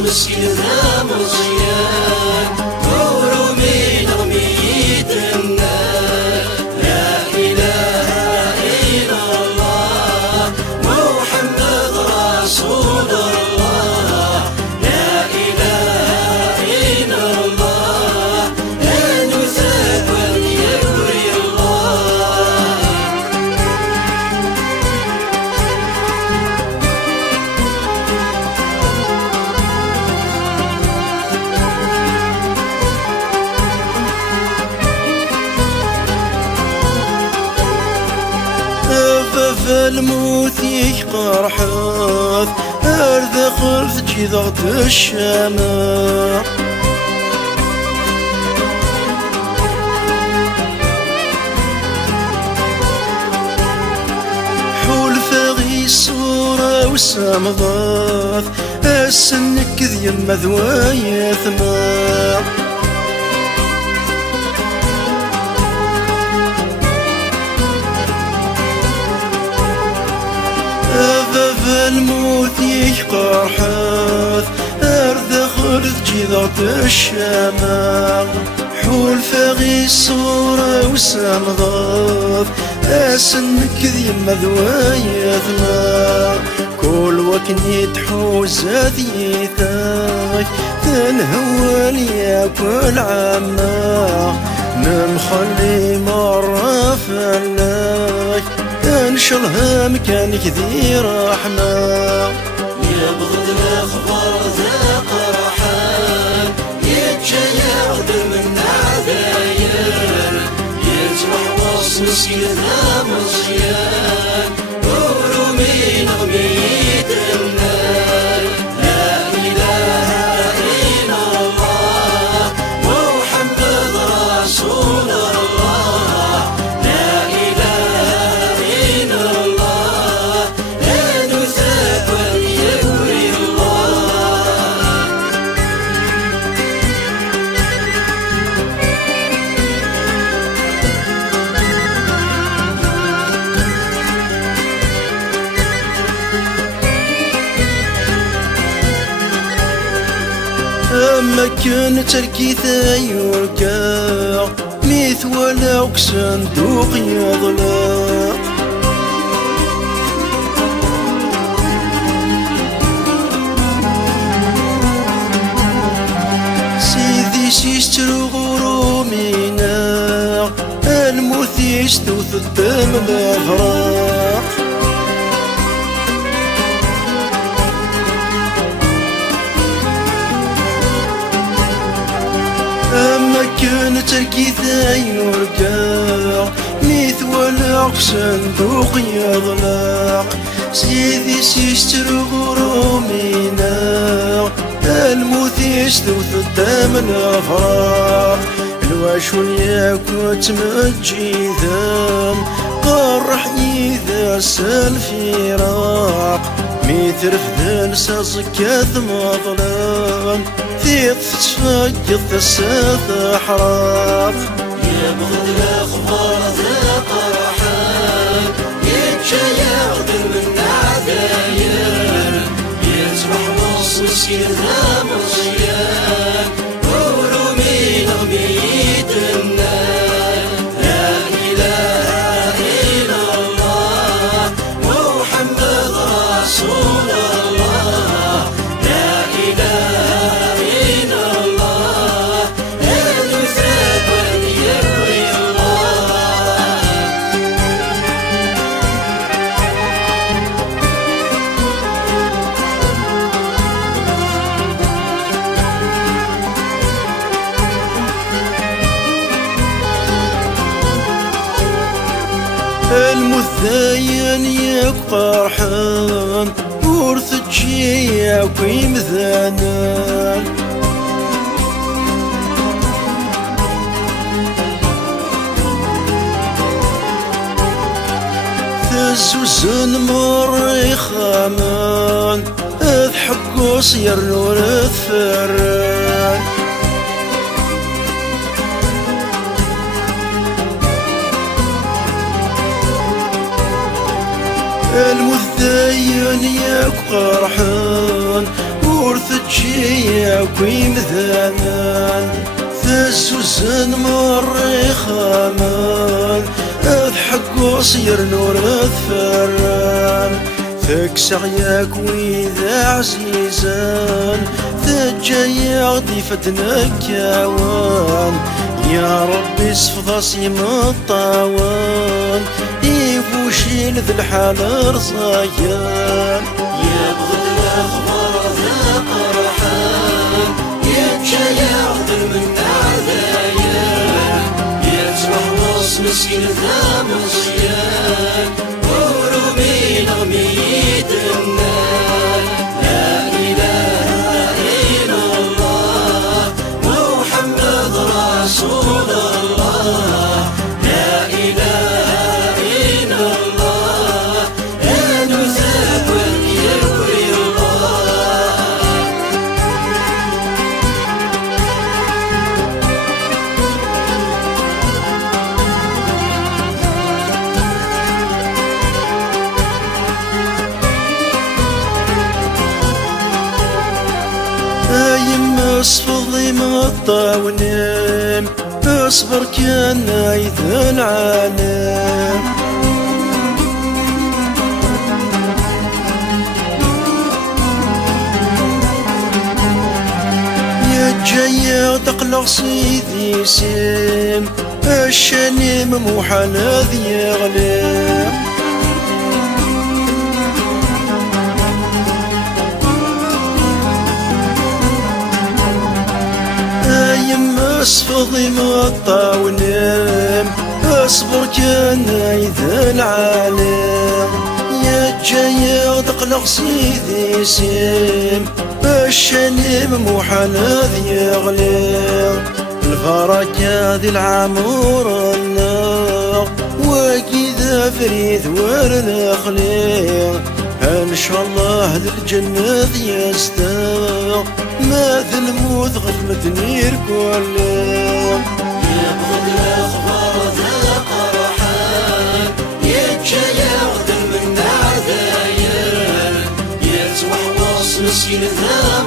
مسكين ذا مزيان نور من غميد النار لا إله إلا الله محمد رسول الله لا إله إلا الله أنثى وليوري الله فالموت يقرحث أرذخل في جذغة الشماء حول فغي الصورة وسامضاث السنك ذي المذوايا ثمار الموت يقرحث أرذخل جذعة الشمال حول فغي الصورة وسامضاث أسنك ذي المذوايا ثمار كل وكن يتحوز ذيثاك تنهوى ليا كل عما نمخلي مرة فلاك انشرها مكانك ذي رحمة يبغض الأخبار ذا قرحان يتشيع من عذاير يتروح وص مسكين ذا مصيان نور من غميد النار لا إله إلا الله محمد رسول الله لا إله إلا الله أنثى وليوري الله أما كان تركيثا يرقى ميث ولا صندوق يضلق سيدي سيستر غرومينا الموت يستوث الدم الأفراح أما كان تركيثا يرقى ميث ولا صندوق يضلق سيدي سيستر غرومينا الموت يستوث الدم الأفراح الواشون ياكوت مجيذان قرح إذا سالفراق ميث رفذان سازكاث مظلام ثيط تفقد الساث أحراق يبغض الأخبار ذا قرحان يتشيع من عذاير يتروح وص مسكين ذا مصيان نور من غميد النار لا إله إلا الله محمد رسول الله لا إله إلا الله أنثى وليوري الله المثاين ياك فرحان ورث تجيك ويمثانان ثزوزن مريخامان اذحق وصير نور الثران المثاين ياك فرحان ورث تجيك ويمثانان ثزوزن مريخامان اضحك وصير نور الثران تكسع ياك وإذا عزيزان تجايا ضيفتنا الكاوان يا ربي صفضى سيم الطاوان يبوشين ذي الحال رصايان يا بغض الأخبار ذا قرحان يتشايع ذل من عذايان يتسمح نص مسكين ذا مصيان ورومي نغميد النار لا إله إلا الله محمد رسول الله لا إله إلا الله أنثاك يروي الله يما اصفضي ما الطاونم اصبر كان ايذا العالم يا جاية تقلق سيدي سيم الشنيم محال ذي يغلب يما اصفضي ما الطاونم اصبر كان ايذا العالم يا جاية تقلق سيدي سيم الشنيم محال ذي يغلب الفرجة ذي العمور النار وكذا فريد والنخليق ان شاء الله للجنة يستاق ما ذي الموت غفلتني كل يا بغض الأخبار ذا قرحان يتشايع ذل من عذايان يتوحوص مسكين ذا